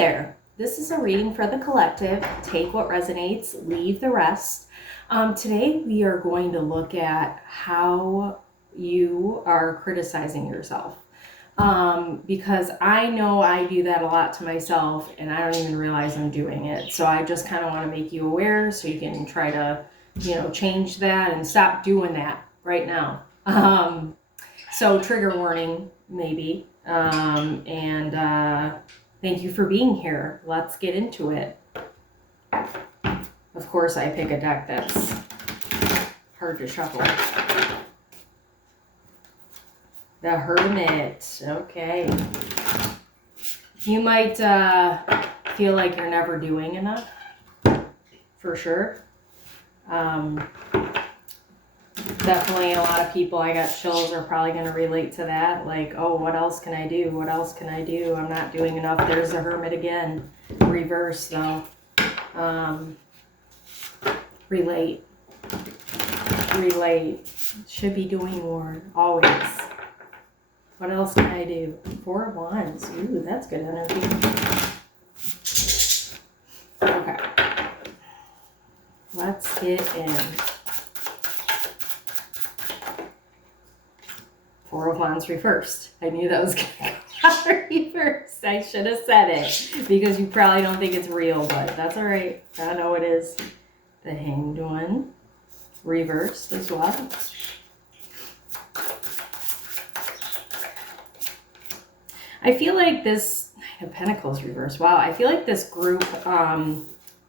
there. This is a reading for the collective. Take what resonates, leave the rest. Today we are going to look at how you are criticizing yourself. Because I know I do that a lot to myself and I don't even realize I'm doing it. So I just kind of want to make you aware so you can try to, change that and stop doing that right now. So trigger warning, maybe. Thank you for being here. Let's get into it. Of course, I pick a deck that's hard to shuffle. The Hermit. Okay. You might feel like you're never doing enough, for sure. Definitely a lot of people, I got chills, are probably going to relate to that. Like, oh, what else can I do? What else can I do? I'm not doing enough. There's the Hermit again. Reverse, though. Relate. Should be doing more. Always. What else can I do? 4 of Wands. Ooh, that's good energy. Okay. Let's get in. 4 of Wands reversed. I knew that was going to come out reversed. I should have said it because you probably don't think it's real, but that's all right. I know it is. The Hanged One reversed as well. I feel like this Knight of Pentacles reversed. Wow, I feel like this group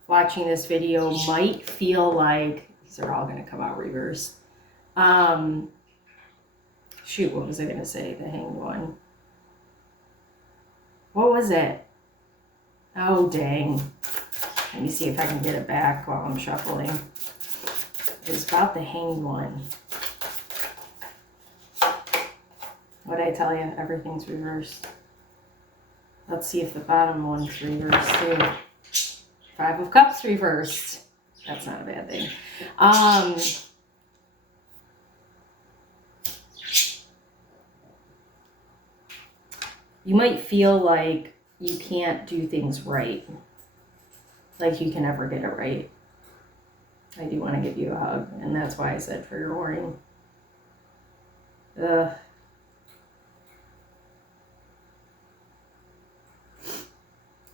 watching this video might feel like these are all going to come out reversed. Shoot, what was I going to say? The Hanged One. What was it? Oh, dang. Let me see if I can get it back while I'm shuffling. It's about the Hanged One. What did I tell you? Everything's reversed. Let's see if the bottom one's reversed too. 5 of Cups reversed. That's not a bad thing. You might feel like you can't do things right. Like you can never get it right. I do want to give you a hug, and that's why I said trigger warning. Ugh.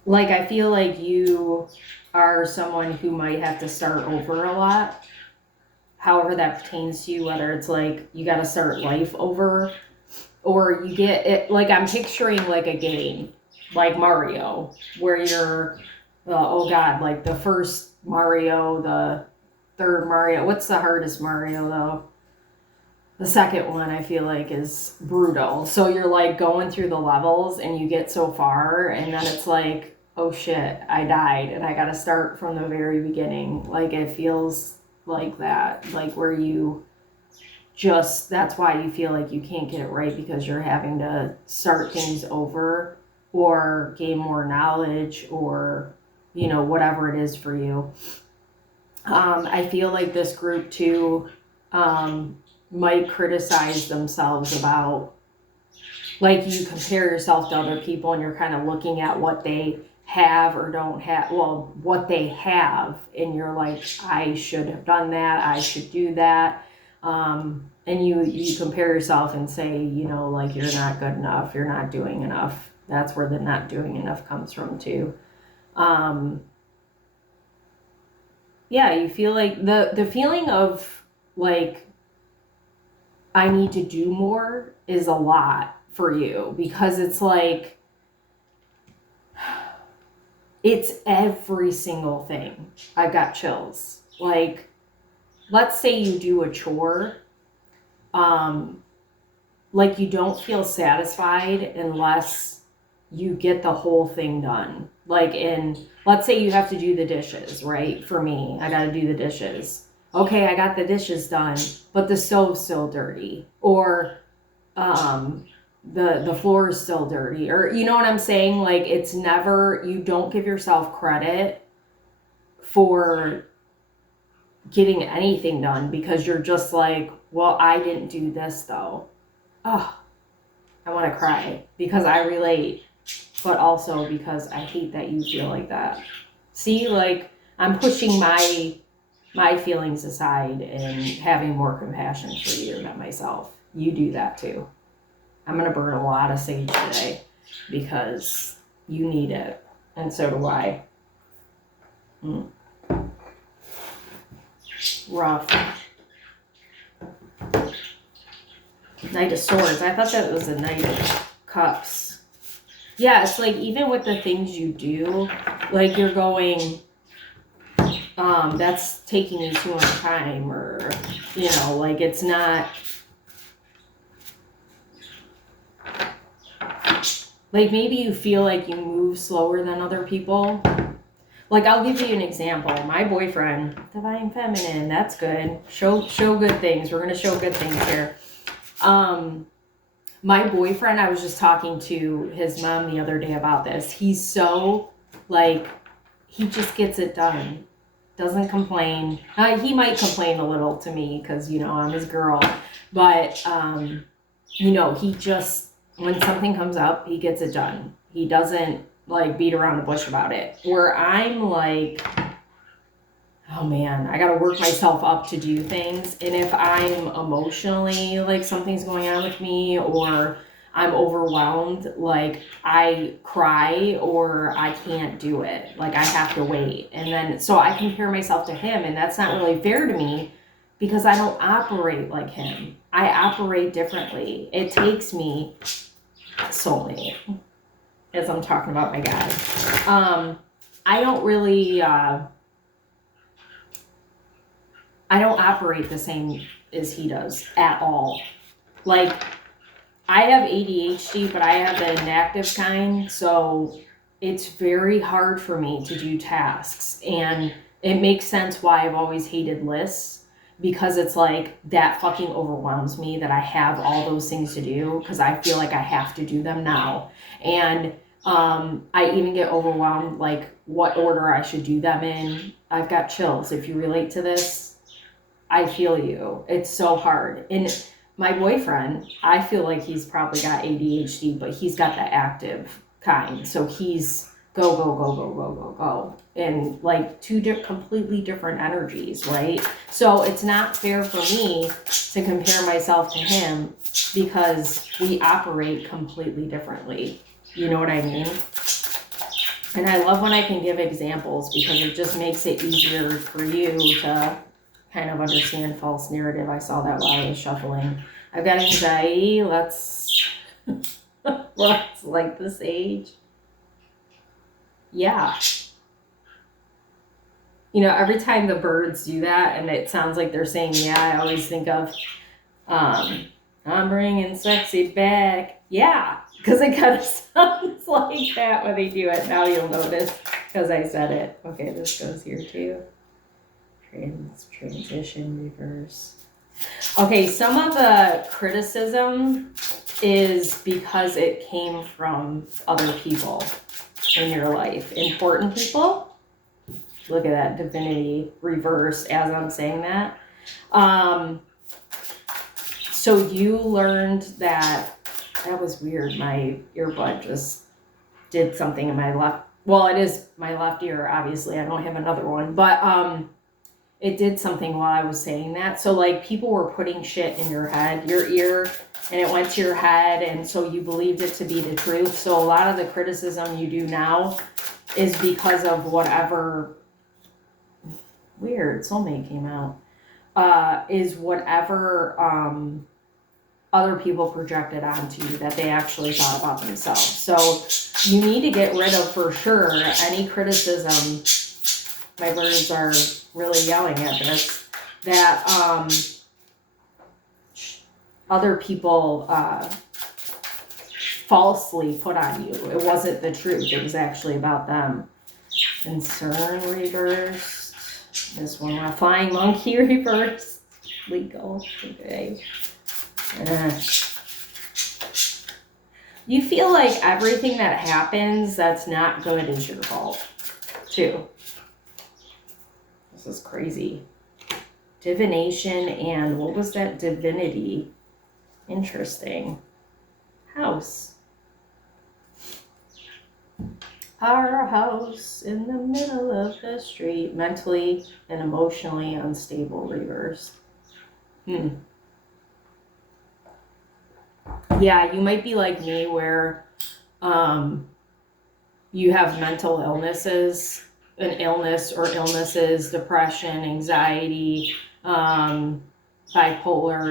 Like I feel like you are someone who might have to start over a lot. However that pertains to you, whether it's like you got to start life over, or you get it, like I'm picturing like a game, like Mario, where you're, oh God, like the first Mario, the third Mario. What's the hardest Mario though? The second one I feel like is brutal. So you're like going through the levels and you get so far and then it's like, oh shit, I died and I got to start from the very beginning. Like it feels like that, like where you just, that's why you feel like you can't get it right because you're having to start things over or gain more knowledge or, whatever it is for you. I feel like this group too might criticize themselves about, like you compare yourself to other people and you're kind of looking at what they have or don't have, well, what they have, and you're like, I should have done that, I should do that. And you compare yourself and say, like you're not good enough, you're not doing enough. That's where the not doing enough comes from too. Yeah, you feel like the feeling of like, I need to do more is a lot for you because it's like, it's every single thing. I got chills. Like, let's say you do a chore, like you don't feel satisfied unless you get the whole thing done. Like let's say you have to do the dishes, right? For me, I got to do the dishes. Okay, I got the dishes done, but the stove's still dirty, or the floor is still dirty, or you know what I'm saying? Like it's never, you don't give yourself credit for getting anything done because you're just like, well, I didn't do this though. Oh, I want to cry because I relate. but also because I hate that you feel like that. See, like, I'm pushing my feelings aside and having more compassion for you than myself. You do that too. I'm gonna burn a lot of sage today because you need it, and so do I. Rough. Knight of Swords. I thought that was a Knight of Cups. Yeah, it's like even with the things you do, like you're going, that's taking you too much time, or, you know, like it's not, like maybe you feel like you move slower than other people. Like, I'll give you an example. My boyfriend, Divine Feminine, that's good. Show good things. We're going to show good things here. My boyfriend, I was just talking to his mom the other day about this. He's so, like, he just gets it done. Doesn't complain. He might complain a little to me because, you know, I'm his girl. But, you know, he just, when something comes up, he gets it done. He doesn't, like, beat around the bush about it. Where I'm like, oh man, I gotta work myself up to do things. And if I'm emotionally, like, something's going on with me, or I'm overwhelmed, like, I cry or I can't do it. Like, I have to wait. And then, so I compare myself to him, and that's not really fair to me because I don't operate like him. I operate differently. It takes me soulmate, as I'm talking about my guy. I don't really, I don't operate the same as he does at all. Like, I have ADHD, but I have the inactive kind, so it's very hard for me to do tasks. And it makes sense why I've always hated lists, because it's like that fucking overwhelms me that I have all those things to do, because I feel like I have to do them now. And I even get overwhelmed, like, what order I should do them in. I've got chills. If you relate to this, I feel you. It's so hard. And my boyfriend, I feel like he's probably got ADHD, but he's got the active kind. So he's go, go, go, go, go, go, go. And like completely different energies, right? So it's not fair for me to compare myself to him because we operate completely differently. You know what I mean? And I love when I can give examples because it just makes it easier for you to kind of understand false narrative. I saw that while I was shuffling. I've got anxiety. Let's like this age. Yeah. You know, every time the birds do that and it sounds like they're saying yeah, I always think of I'm bringing sexy back. Yeah, because it kind of sounds like that when they do it. Now you'll notice because I said it. Okay, this goes here too. Transition, reverse. Okay, some of the criticism is because it came from other people in your life. Important people. Look at that, divinity reverse as I'm saying that. So you learned that was weird. My earbud just did something in my left. Well, it is my left ear, obviously. I don't have another one, but it did something while I was saying that. So like people were putting shit in your head, your ear, and it went to your head, and so you believed it to be the truth. So a lot of the criticism you do now is because of whatever weird soulmate came out. Is whatever other people projected onto you that they actually thought about themselves. So you need to get rid of, for sure, any criticism. My birds are really yelling at this, that other people falsely put on you. It wasn't the truth. It was actually about them. Concern reversed. This one, a flying monkey reversed. Legal. Okay. You feel like everything that happens that's not good is your fault, too. This is crazy. Divination and what was that? Divinity. Interesting. House. Our house in the middle of the street, mentally and emotionally unstable reversed. Yeah, you might be like me where you have mental illnesses, an illness or illnesses, depression, anxiety, bipolar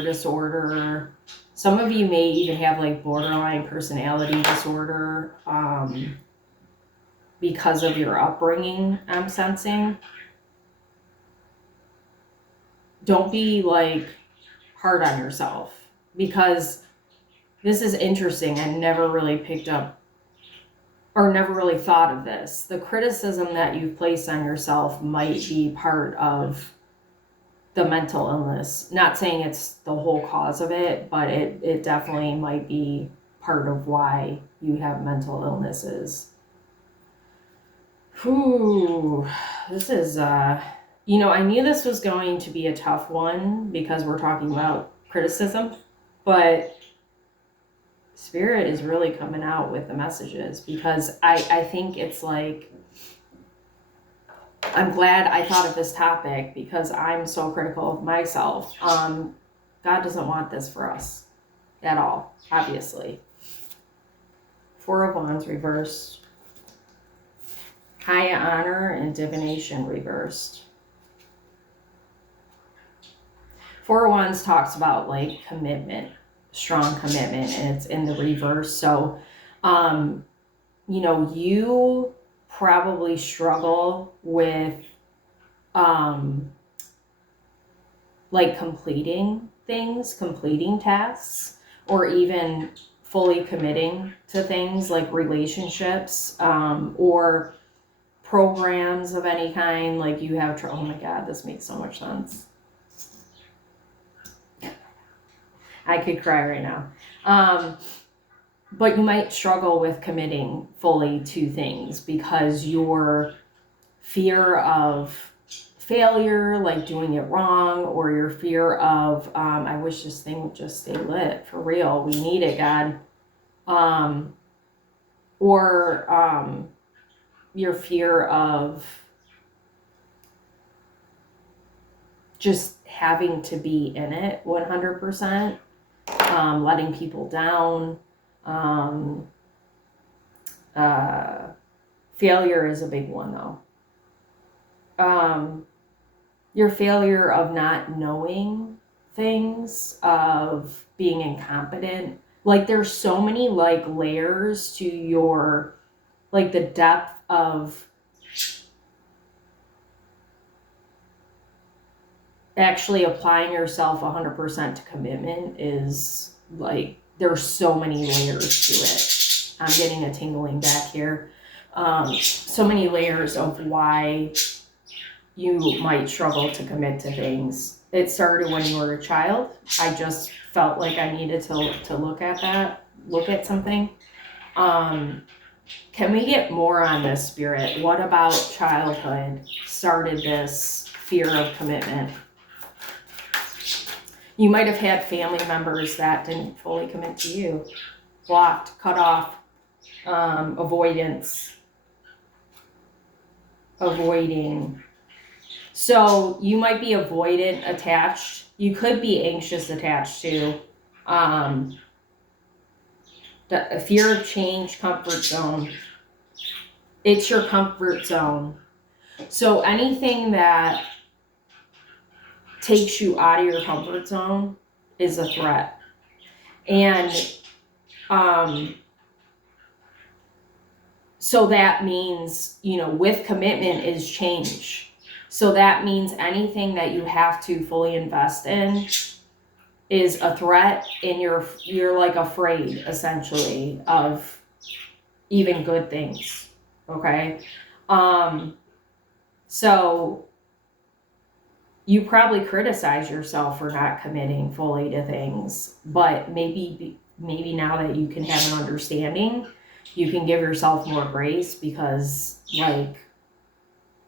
disorder. Some of you may even have like borderline personality disorder because of your upbringing, I'm sensing. Don't be like hard on yourself, because this is interesting. I never really picked up or never really thought of this. The criticism that you've placed on yourself might be part of the mental illness. Not saying it's the whole cause of it, but it definitely might be part of why you have mental illnesses. Whew, this is, I knew this was going to be a tough one because we're talking about criticism, but Spirit is really coming out with the messages, because I think it's like, I'm glad I thought of this topic because I'm so critical of myself. God doesn't want this for us at all, obviously. Four of Wands reversed. High honor and divination reversed. Four of Wands talks about like commitment, strong commitment, and it's in the reverse. So, you probably struggle with like completing things, completing tasks, or even fully committing to things like relationships or programs of any kind. Like you have, oh my God, this makes so much sense. I could cry right now. But you might struggle with committing fully to things because your fear of failure, like doing it wrong, or your fear of, I wish this thing would just stay lit, for real, we need it, God. Or your fear of just having to be in it 100%, letting people down. Failure is a big one though. Your failure of not knowing things, of being incompetent. Like there's so many like layers to your, like the depth of actually applying yourself 100% to commitment is like, there's so many layers to it. I'm getting a tingling back here. So many layers of why you might struggle to commit to things. It started when you were a child. I just felt like I needed to look at something. Can we get more on this, Spirit? What about childhood started this fear of commitment? You might have had family members that didn't fully commit to you. Blocked, cut off, avoidance, avoiding. So you might be avoidant attached. You could be anxious attached to. The fear of change, comfort zone. It's your comfort zone. So anything that takes you out of your comfort zone is a threat. And so that means, with commitment is change. So that means anything that you have to fully invest in is a threat, and you're like afraid essentially of even good things. Okay. So you probably criticize yourself for not committing fully to things, but maybe now that you can have an understanding, you can give yourself more grace, because like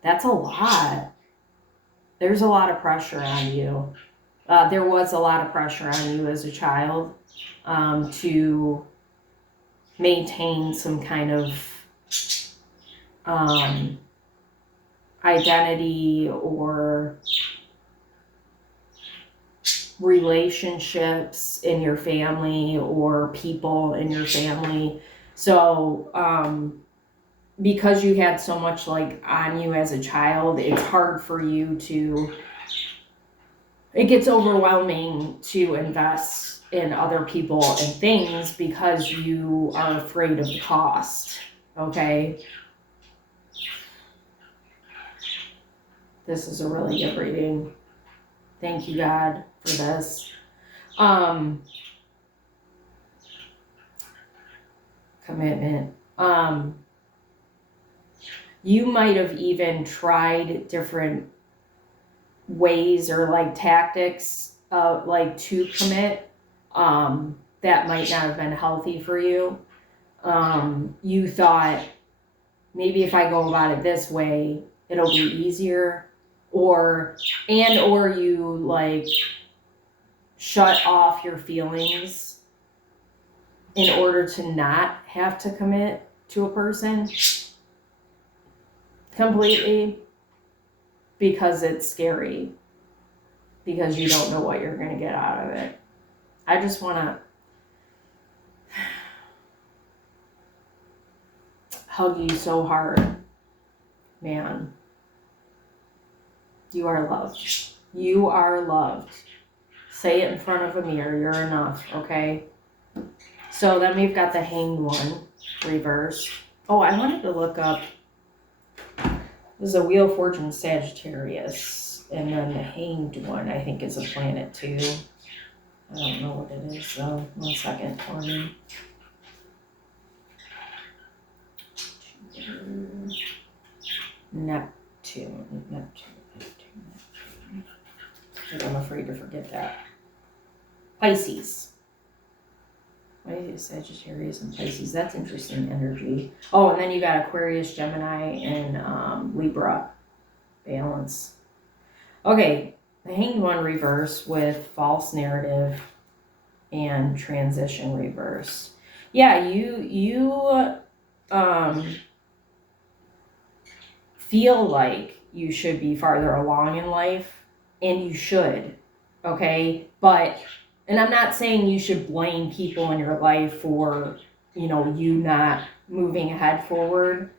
that's a lot. There's a lot of pressure on you. There was a lot of pressure on you as a child to maintain some kind of identity or relationships in your family or people in your family. So, because you had so much like on you as a child, it's hard for you to, it gets overwhelming to invest in other people and things because you are afraid of the cost. Okay. This is a really good reading. Thank you, God, for this. Commitment. You might have even tried different ways or like tactics like to commit that might not have been healthy for you. You thought maybe if I go about it this way, it'll be easier, or you like shut off your feelings in order to not have to commit to a person completely because it's scary, because you don't know what you're going to get out of it. I just want to hug you so hard, man. You are loved. You are loved. Say it in front of a mirror. You're enough, okay? So then we've got the Hanged One reversed. Oh, I wanted to look up. This is a Wheel of Fortune Sagittarius. And then the Hanged One, I think, is a planet too. I don't know what it is, so 1 second for me. Neptune. I'm afraid to forget that. Pisces. Why is Sagittarius and Pisces? That's interesting energy. Oh, and then you got Aquarius, Gemini, and Libra. Balance. Okay, the Hanged One reverse with false narrative and transition reverse. Yeah, you feel like you should be farther along in life, and you should, okay? But, and I'm not saying you should blame people in your life for, you not moving ahead forward,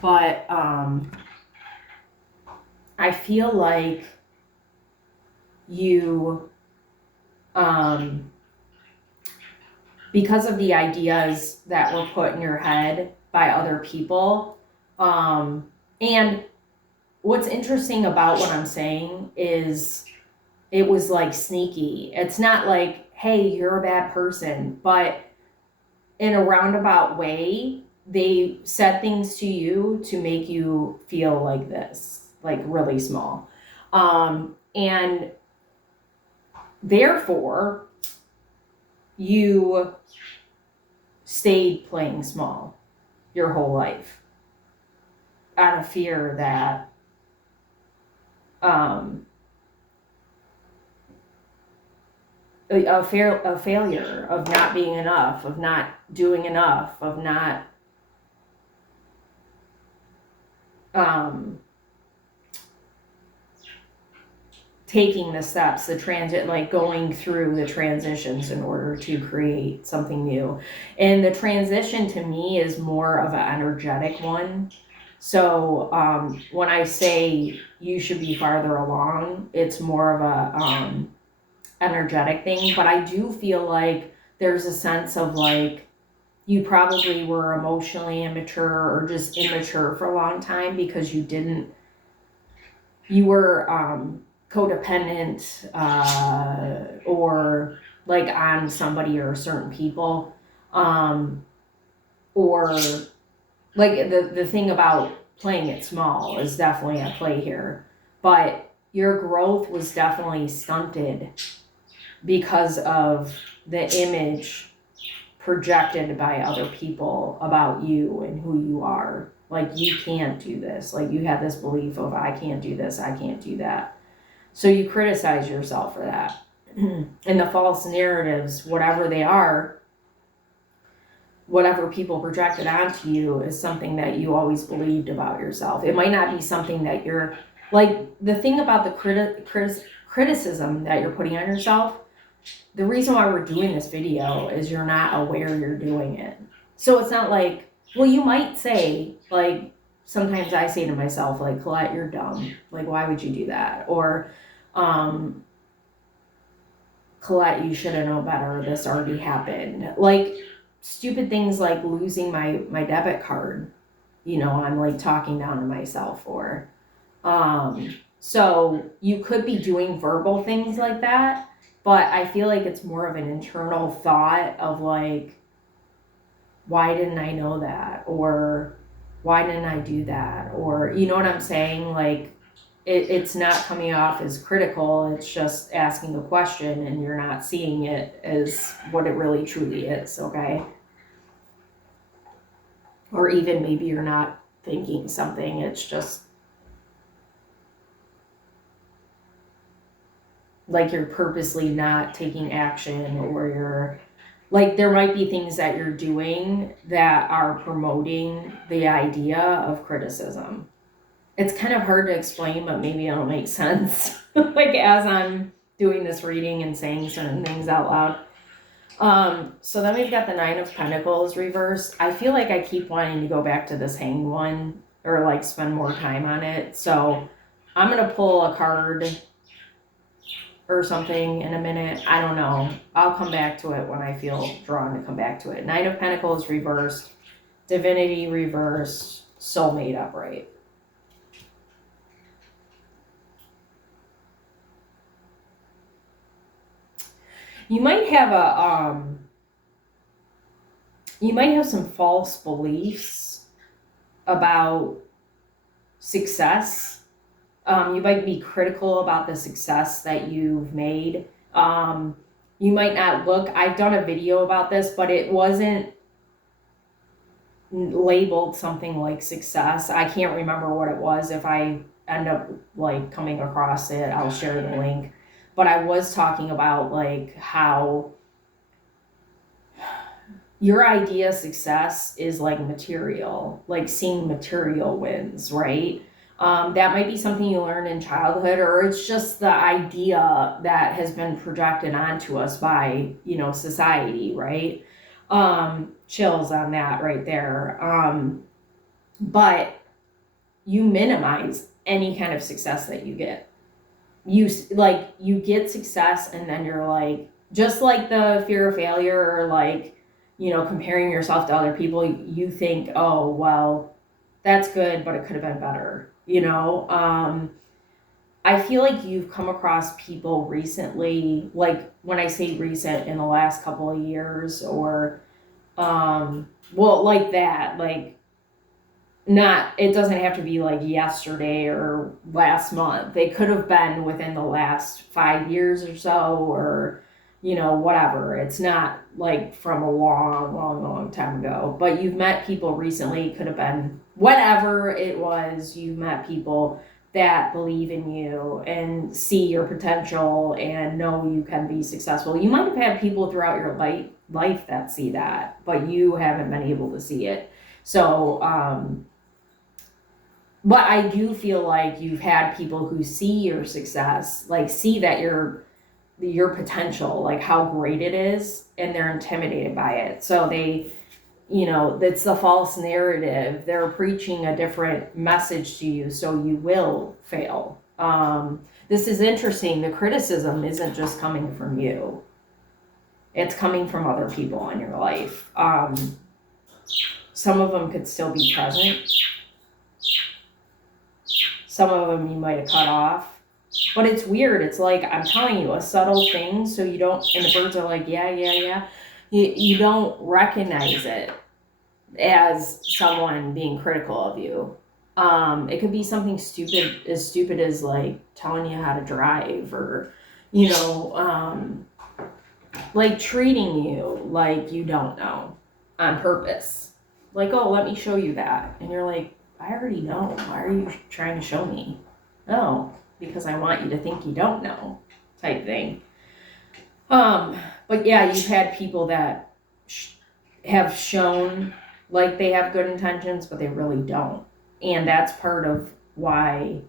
but I feel like you, because of the ideas that were put in your head by other people, and what's interesting about what I'm saying is it was like sneaky. It's not like, hey, you're a bad person, but in a roundabout way, they said things to you to make you feel like this, like really small. And therefore, you stayed playing small your whole life out of fear that a failure, of not being enough, of not doing enough, of not taking the steps, the transit, like going through the transitions in order to create something new. And the transition to me is more of an energetic one. So when I say you should be farther along, it's more of a energetic thing. But I do feel like there's a sense of like you probably were emotionally immature or just immature for a long time because you were codependent or like on somebody or certain people, or like the thing about playing it small is definitely at play here, but your growth was definitely stunted because of the image projected by other people about you and who you are. Like, you can't do this. Like, you had this belief of, I can't do this, I can't do that. So you criticize yourself for that. And the false narratives, whatever they are, whatever people projected onto you is something that you always believed about yourself. It might not be something that you're, like, the thing about the criticism that you're putting on yourself, the reason why we're doing this video is you're not aware you're doing it. So it's not like, well, you might say, like, sometimes I say to myself, like, Colette, you're dumb. Like, why would you do that? Or, Colette, you should have known better. This already happened. Like, stupid things like losing my debit card, you know, I'm like talking down to myself for. So you could be doing verbal things like that, but I feel like it's more of an internal thought of like, why didn't I know that? Or why didn't I do that? Or, you know what I'm saying? Like, it's not coming off as critical. It's just asking a question and you're not seeing it as what it really truly is, okay? Or even maybe you're not thinking something, it's just like you're purposely not taking action, or you're like, there might be things that you're doing that are promoting the idea of criticism. It's kind of hard to explain, but maybe it'll make sense like as I'm doing this reading and saying certain things out loud. So then we've got the Nine of Pentacles reversed. I feel like I keep wanting to go back to this Hanged one, or like spend more time on it. So I'm going to pull a card or something in a minute. I don't know. I'll come back to it when I feel drawn to come back to it. Nine of Pentacles reversed, Divinity reversed, Soulmate upright. You might have some false beliefs about success. You might be critical about the success that you've made. You might not look, I've done a video about this, but it wasn't labeled something like success. I can't remember what it was. If I end up like coming across it, I'll share the link. But I was talking about like how your idea of success is like material, like seeing material wins, right? That might be something you learned in childhood, or it's just the idea that has been projected onto us by, you know, society, right? Chills on that right there. But you minimize any kind of success that you get. You get success and then you're like, just like the fear of failure, or like, you know, comparing yourself to other people, you think, oh, well, that's good, but it could have been better, you know? I feel like you've come across people recently, like when I say recent, in the last couple of years, or, well, like that, like, not, it doesn't have to be like yesterday or last month. They could have been within the last 5 years or so, or, you know, whatever. It's not like from a long time ago, but you've met people recently. It could have been whatever it was. You've met people that believe in you and see your potential and know you can be successful. You might have had people throughout your life that see that, but you haven't been able to see it. So, but I do feel like you've had people who see your success, like see that your potential, like how great it is, and they're intimidated by it. So they, you know, it's the false narrative. They're preaching a different message to you, so you will fail. This is interesting. The criticism isn't just coming from you. It's coming from other people in your life. Some of them could still be present. Some of them you might have cut off. But it's weird. It's like, I'm telling you, a subtle thing, so you don't, and the birds are like, yeah. You don't recognize it as someone being critical of you. It could be something stupid as like telling you how to drive, or, you know, like treating you like you don't know on purpose. Like, oh, let me show you that. And you're like, I already know. Why are you trying to show me? No, because I want you to think you don't know, type thing. But yeah, you've had people that have shown like they have good intentions, but they really don't. And that's part of why,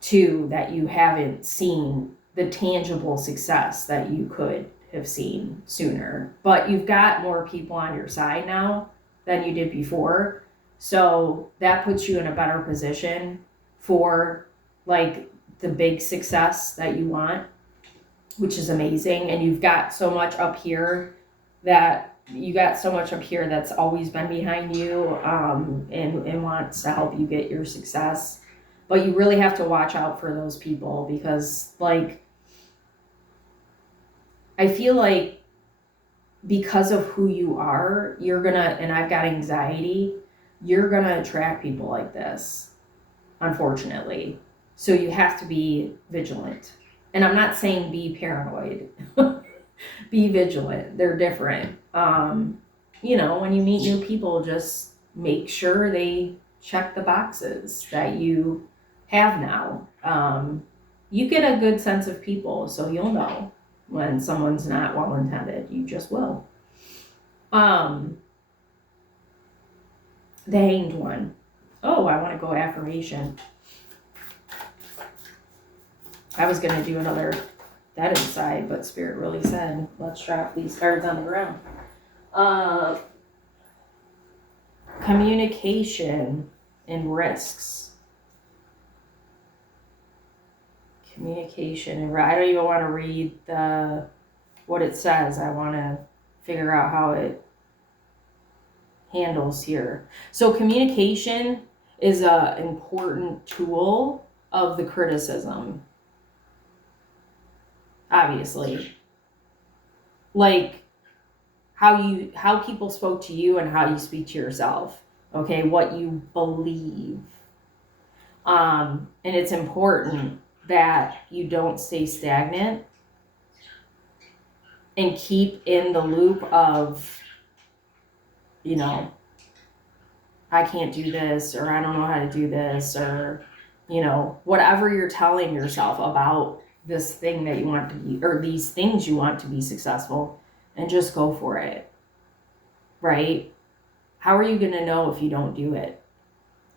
too, that you haven't seen the tangible success that you could have seen sooner. But you've got more people on your side now than you did before. So that puts you in a better position for like the big success that you want, which is amazing. And you've got so much up here that's always been behind you, and wants to help you get your success. But you really have to watch out for those people, because like I feel like because of who you are, you're gonna, and I've got anxiety, you're gonna attract people like this, unfortunately. So you have to be vigilant. And I'm not saying be paranoid. Be vigilant. They're different. When you meet new people, just make sure they check the boxes that you have now. You get a good sense of people, so you'll know when someone's not well intended. You just will. The Hanged One. Oh, I want to go affirmation. I was going to do another that inside, but Spirit really said, let's drop these cards on the ground. Communication and risks. Communication and I don't even want to read what it says. I want to figure out how it handles here. So communication is an important tool of the criticism. Obviously, like how people spoke to you and how you speak to yourself. Okay, what you believe. And it's important that you don't stay stagnant and keep in the loop of, I can't do this, or I don't know how to do this, or, whatever you're telling yourself about this thing that you want to be, or these things you want to be successful, and just go for it, right? How are you going to know if you don't do it?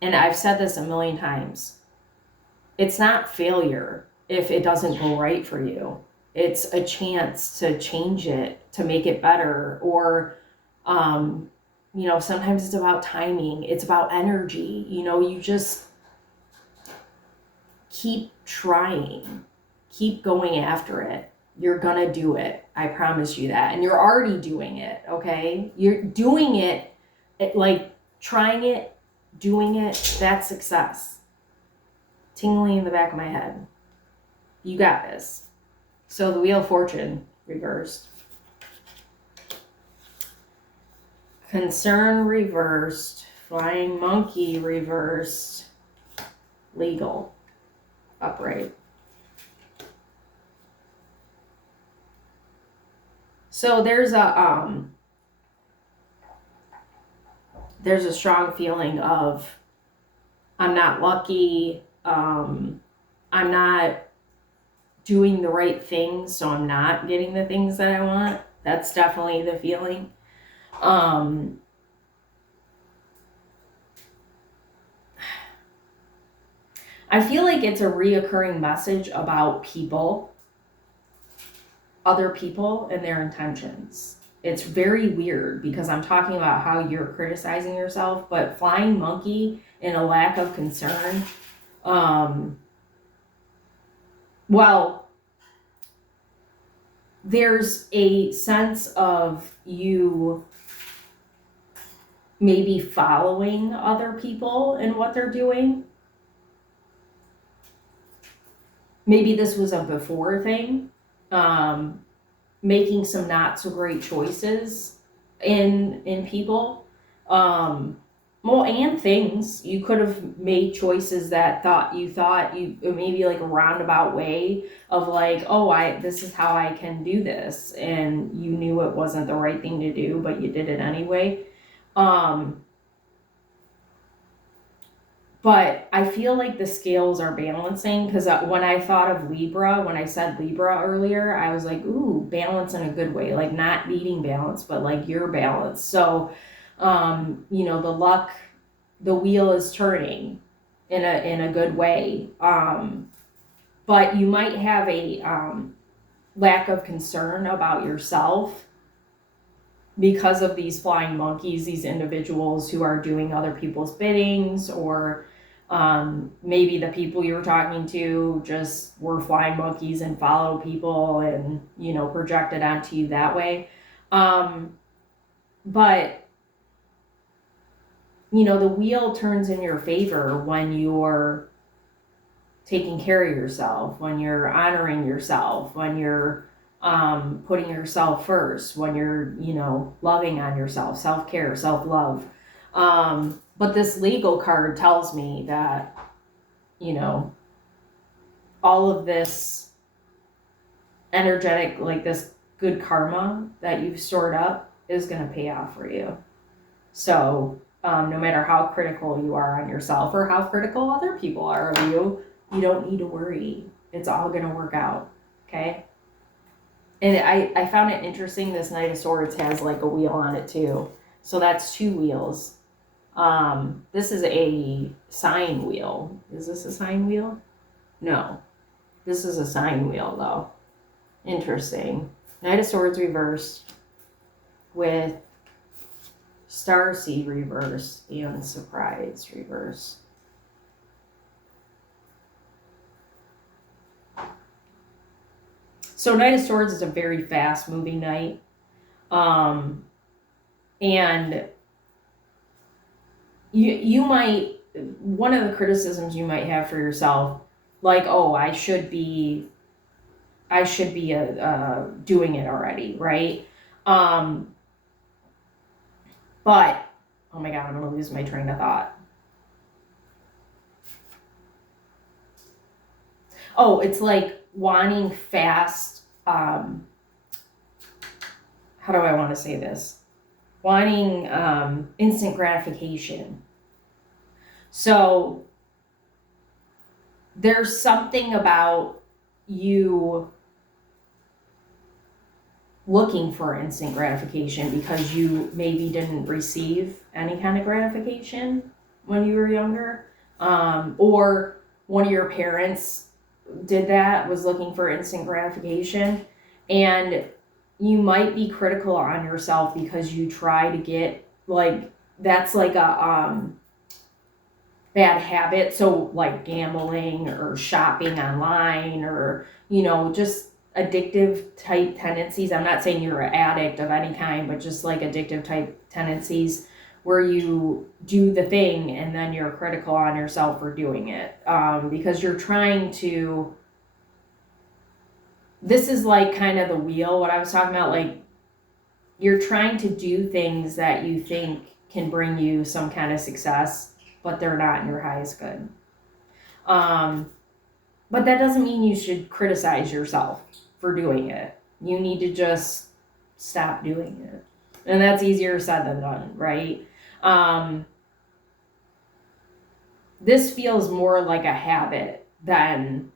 And I've said this a million times. It's not failure if it doesn't go right for you. It's a chance to change it, to make it better, or, sometimes it's about timing. It's about energy. You just keep trying. Keep going after it. You're gonna do it. I promise you that. And you're already doing it, okay? You're doing it, like trying it, doing it, that's success. Tingling in the back of my head. You got this. So the Wheel of Fortune reversed. Concern reversed. Flying Monkey reversed. Legal upright. So there's a strong feeling of I'm not lucky, I'm not doing the right things, so I'm not getting the things that I want. That's definitely the feeling. I feel like it's a reoccurring message about people, other people, and their intentions. It's very weird because I'm talking about how you're criticizing yourself, but Flying Monkey and a lack of concern, there's a sense of you maybe following other people and what they're doing. Maybe this was a before thing, making some not so great choices in people, and things. You could have made choices that you thought maybe like a roundabout way of like, this is how I can do this, and you knew it wasn't the right thing to do, but you did it anyway. But I feel like the scales are balancing, because when I thought of Libra, when I said Libra earlier, I was like, ooh, balance in a good way, like not needing balance, but like your balance. So, the luck, the wheel is turning in a good way. But you might have a lack of concern about yourself because of these flying monkeys, these individuals who are doing other people's biddings, or maybe the people you were talking to just were flying monkeys and follow people and, projected onto you that way. But, the wheel turns in your favor when you're taking care of yourself, when you're honoring yourself, when you're putting yourself first, when you're, loving on yourself, self-care, self-love. But this legal card tells me that, all of this energetic, like this good karma that you've stored up is going to pay off for you. So no matter how critical you are on yourself or how critical other people are of you, you don't need to worry. It's all going to work out. Okay. And I found it interesting. This Knight of Swords has like a wheel on it too. So that's 2 wheels. This is a sign wheel. Is this a sign wheel? No. This is a sign wheel though. Interesting. Knight of Swords reversed with Starseed reverse and Surprise reverse. So Knight of Swords is a very fast moving knight. And you might, one of the criticisms you might have for yourself, like, oh, I should be doing it already, right? But, oh my God, I'm going to lose my train of thought. Oh, it's like wanting fast, how do I want to say this? Wanting instant gratification. So there's something about you looking for instant gratification because you maybe didn't receive any kind of gratification when you were younger, or one of your parents did that, was looking for instant gratification, and you might be critical on yourself because you try to get, like, that's like a bad habit. So like gambling or shopping online, or just addictive type tendencies. I'm not saying you're an addict of any kind, but just like addictive type tendencies where you do the thing and then you're critical on yourself for doing it, because you're trying to, this is like kind of the wheel, what I was talking about, like you're trying to do things that you think can bring you some kind of success, but they're not in your highest good. But that doesn't mean you should criticize yourself for doing it. You need to just stop doing it. And that's easier said than done, right? This feels more like a habit than,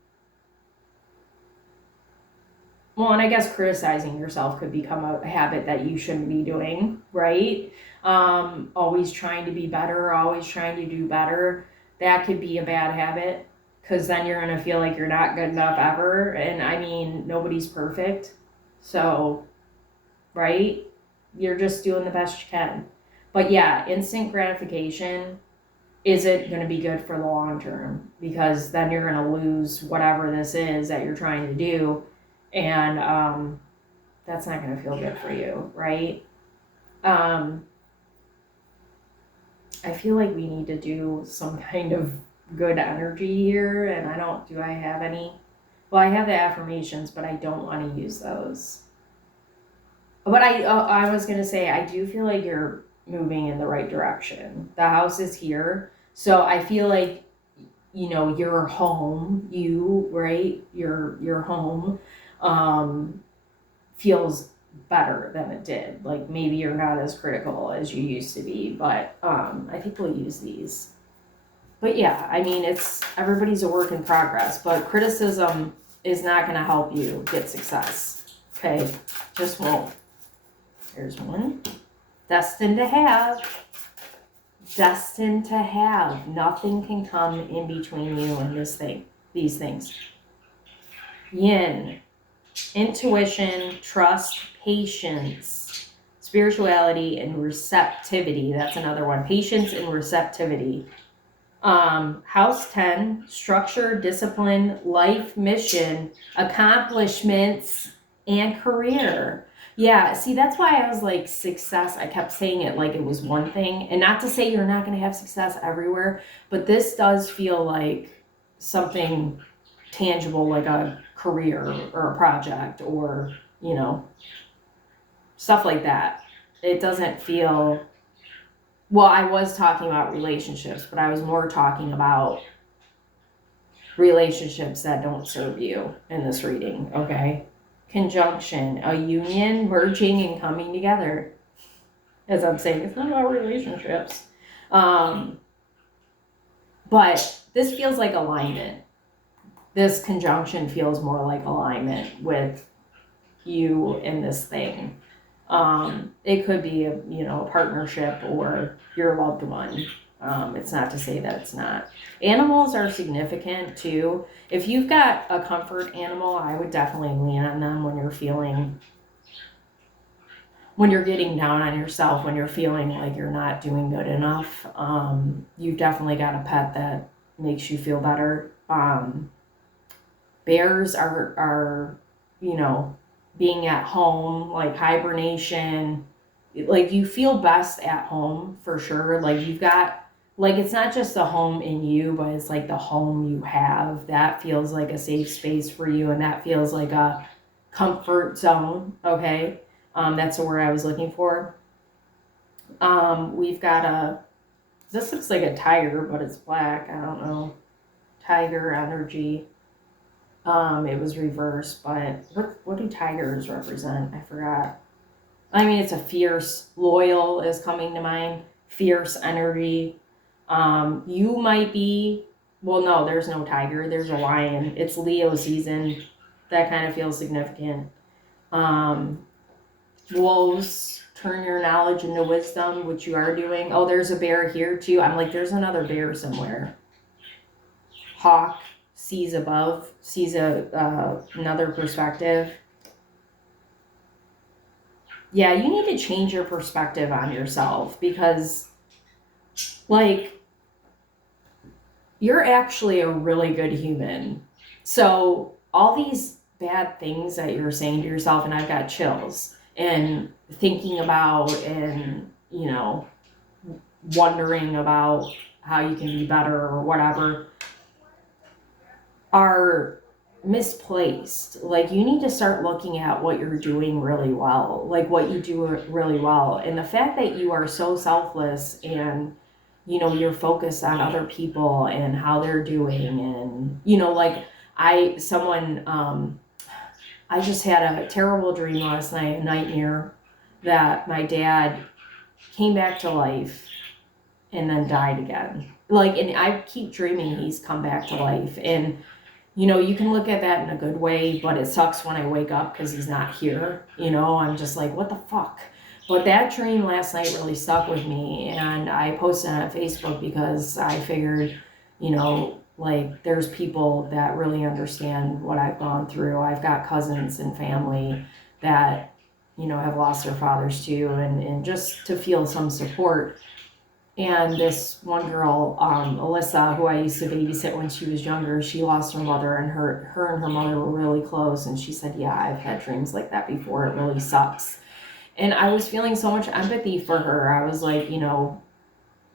well, and I guess criticizing yourself could become a habit that you shouldn't be doing, right? Always trying to be better, always trying to do better. That could be a bad habit, because then you're going to feel like you're not good enough ever. And I mean, nobody's perfect. So, right? You're just doing the best you can. But yeah, instant gratification isn't going to be good for the long term, because then you're going to lose whatever this is that you're trying to do. And that's not going to feel good for you, right? I feel like we need to do some kind of good energy here, and do I have any? Well, I have the affirmations, but I don't want to use those. But I was going to say, I do feel like you're moving in the right direction. The house is here. So I feel like, your home, right? Your home feels better than it did. Like maybe you're not as critical as you used to be, but I think we'll use these. But yeah, I mean, everybody's a work in progress, but criticism is not going to help you get success. Okay? Just won't. Here's one. Destined to have. Destined to have. Nothing can come in between you and these things. Yin. Intuition, trust, patience, spirituality, and receptivity. That's another one. Patience and receptivity. House 10, structure, discipline, life mission, accomplishments, and career. Yeah, see, that's why I was like, success. I kept saying it like it was one thing. And not to say you're not going to have success everywhere, but this does feel like something tangible, like a career or a project or, stuff like that. It doesn't feel. Well, I was talking about relationships, but I was more talking about relationships that don't serve you in this reading, okay? Conjunction, a union, merging and coming together. As I'm saying, it's not about relationships. But this feels like alignment. This conjunction feels more like alignment with you and this thing. It could be a partnership or your loved one. It's not to say that it's not. Animals are significant too. If you've got a comfort animal, I would definitely lean on them when you're getting down on yourself, when you're feeling like you're not doing good enough. You've definitely got a pet that makes you feel better. Bears are being at home, like hibernation, like you feel best at home for sure. Like you've got, like, it's not just the home in you, but it's like the home you have that feels like a safe space for you, and that feels like a comfort zone. Okay. That's the word I was looking for. We've got this looks like a tiger, but it's black. I don't know. Tiger energy. It was reversed, but what do tigers represent? I forgot. I mean, it's a fierce, loyal is coming to mind. Fierce energy. You might be, well, no, there's no tiger. There's a lion. It's Leo season. That kind of feels significant. Wolves, turn your knowledge into wisdom, which you are doing. Oh, there's a bear here too. I'm like, there's another bear somewhere. Hawk. Sees above, sees another perspective. Yeah, you need to change your perspective on yourself because, like, you're actually a really good human. So all these bad things that you're saying to yourself, and I've got chills, and thinking about and, wondering about how you can be better or whatever, are misplaced. Like, you need to start looking at what you're doing really well, like what you do really well. And the fact that you are so selfless and, you're focused on other people and how they're doing. And, like I just had a terrible dream last night, a nightmare, that my dad came back to life and then died again. Like, and I keep dreaming he's come back to life. And you can look at that in a good way, but it sucks when I wake up because he's not here. I'm just like, what the fuck? But that dream last night really stuck with me, and I posted on Facebook because I figured, like, there's people that really understand what I've gone through. I've got cousins and family that, have lost their fathers too, and just to feel some support. And this one girl, Alyssa, who I used to babysit when she was younger, she lost her mother, and her and her mother were really close. And she said, yeah, I've had dreams like that before. It really sucks. And I was feeling so much empathy for her. I was like,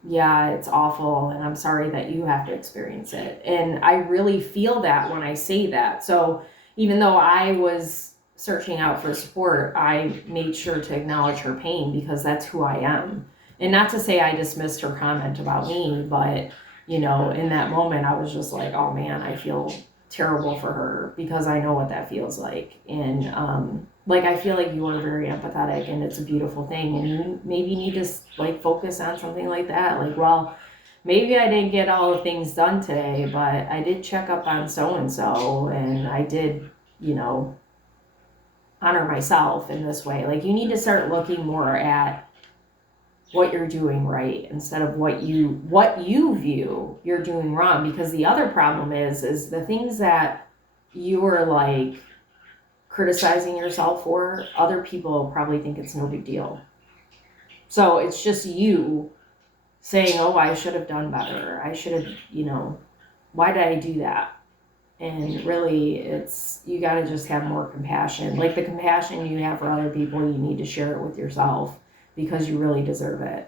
yeah, it's awful, and I'm sorry that you have to experience it. And I really feel that when I say that. So even though I was searching out for support, I made sure to acknowledge her pain because that's who I am. And not to say I dismissed her comment about me, but, in that moment, I was just like, oh man, I feel terrible for her because I know what that feels like. And, I feel like you are very empathetic, and it's a beautiful thing. And you maybe need to, like, focus on something like that. Like, well, maybe I didn't get all the things done today, but I did check up on so-and-so, and I did, honor myself in this way. Like, you need to start looking more at what you're doing right instead of what you view you're doing wrong, because the other problem is the things that you are like criticizing yourself for, other people probably think it's no big deal. So it's just you saying, oh, I should have done better, I should have, why did I do that? And really, it's, you got to just have more compassion. Like, the compassion you have for other people, you need to share it with yourself, because you really deserve it.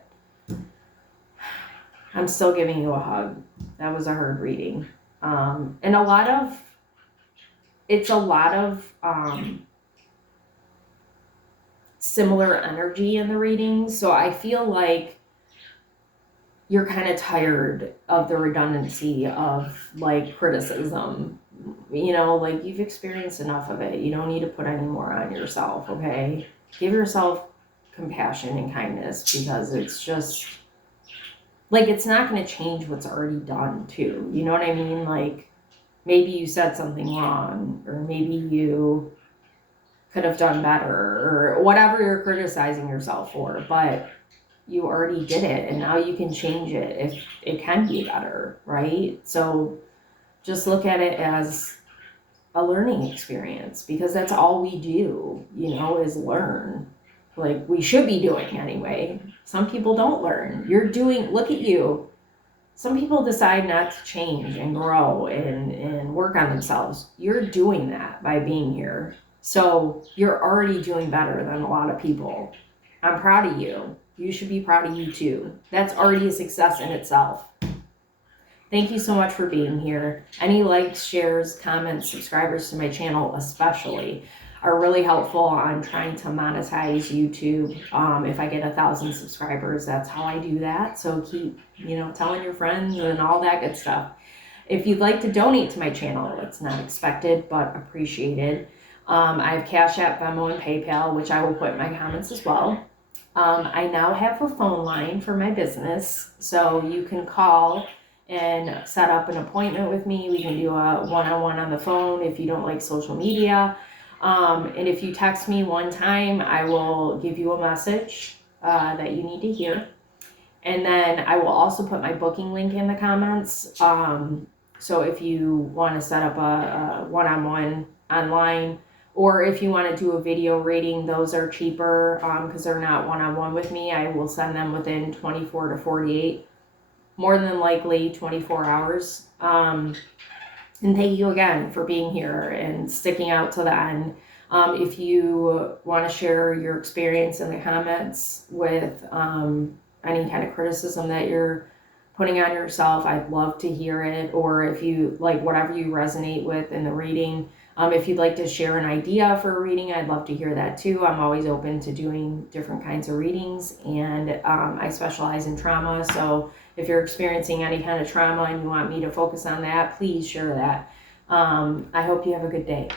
I'm still giving you a hug. That was a hard reading. And it's a lot of similar energy in the reading. So I feel like you're kind of tired of the redundancy of like criticism. Like, you've experienced enough of it. You don't need to put any more on yourself, okay? Give yourself compassion and kindness, because it's just like, it's not going to change what's already done too. You know what I mean? Like, maybe you said something wrong, or maybe you could have done better, or whatever you're criticizing yourself for, but you already did it, and now you can change it if it can be better, right? So just look at it as a learning experience, because that's all we do, is learn. Like, we should be doing anyway. Some people don't learn. Look at you. Some people decide not to change and grow and work on themselves. You're doing that by being here. So you're already doing better than a lot of people. I'm proud of you. You should be proud of you too. That's already a success in itself. Thank you so much for being here. Any likes, shares, comments, subscribers to my channel especially are really helpful on trying to monetize YouTube. If I get 1,000 subscribers, that's how I do that. So keep, telling your friends and all that good stuff. If you'd like to donate to my channel, it's not expected, but appreciated. I have CashApp, Venmo, and PayPal, which I will put in my comments as well. I now have a phone line for my business, so you can call and set up an appointment with me. We can do a one-on-one on the phone if you don't like social media. And if you text me one time, I will give you a message that you need to hear. And then I will also put my booking link in the comments. So if you want to set up a one-on-one online, or if you want to do a video reading, those are cheaper because they're not one-on-one with me. I will send them within 24 to 48, more than likely 24 hours. And thank you again for being here and sticking out to the end. If you want to share your experience in the comments with any kind of criticism that you're putting on yourself, I'd love to hear it. Or if you like whatever you resonate with in the reading, if you'd like to share an idea for a reading, I'd love to hear that too. I'm always open to doing different kinds of readings, and I specialize in trauma. So if you're experiencing any kind of trauma and you want me to focus on that, please share that. I hope you have a good day.